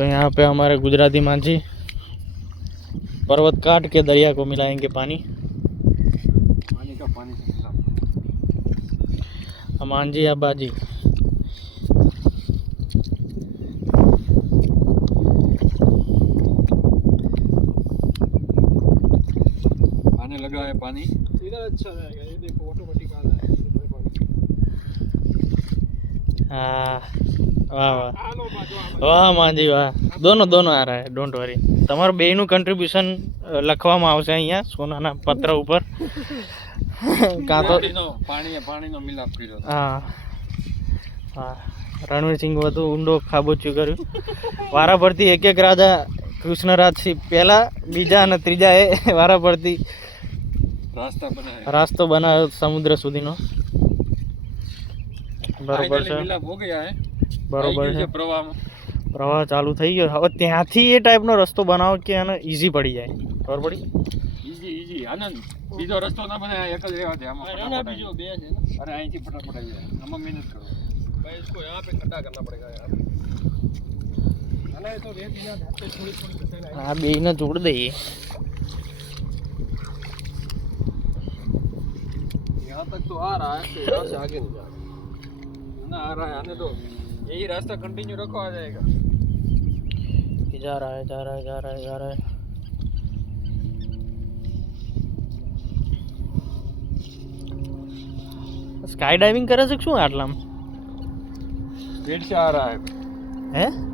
तो यहाँ पे हमारे गुजराती मांझी पर्वत काट के दरिया को मिलाएंगे पानी का पानी से मिला मांझी या बाजी। आने लगा है पानी इधर अच्छा रहेगा। ये देखो ऑटोमेटिक आ रहा है पानी। हाँ वाह वाह વાહ માંજી વાહ દોનો દોનો આ રહા હે ડોન્ટ વરી તમારું બેયનું કન્ટ્રીબ્યુશન લખવામાં આવશે અહીંયા સોનાના પત્ર ઉપર કાં તો પાણીનો મિલાપ કર્યો હા હા રણવીર સિંહ વધુ ઊંડો ખાબોચ્યું કર્યું વારા પરથી એક એક રાજા કૃષ્ણરાજ પહેલા બીજા અને ત્રીજા એ વારા પરથી રાસ્તો બનાવ્યો સમુદ્ર સુધીનો બરોબર છે બરોબર છે પ્રવાહ ચાલુ થઈ ગયો હવે ત્યાંથી એ ટાઈપનો રસ્તો બનાવો કે એને ઈઝી પડી જાય ખબર પડી ઈઝી આનંદ બીજો રસ્તો ના બને એક જ રહેવા દે આમાં બીજો બે છે ને અરે અહીંથી ફટાફટ આવી જાય આમાં મહેનત કરો भाई इसको यहाँ पे खड्डा करना पड़ेगा यार तो रेत बिना ढाते थोड़ी हाँ बेने जोड़ दे यहाँ तक तो आ रहा है तो यहाँ से आगे नहीं जा ना आ रहा है आने दो यही रास्ता कंटिन्यू रखो आ जाएगा जा रहा है जा रहा है जा रहा है जा रहा है स्काई डाइविंग करे सकूँ आटला में स्पीड से आ रहा है हैं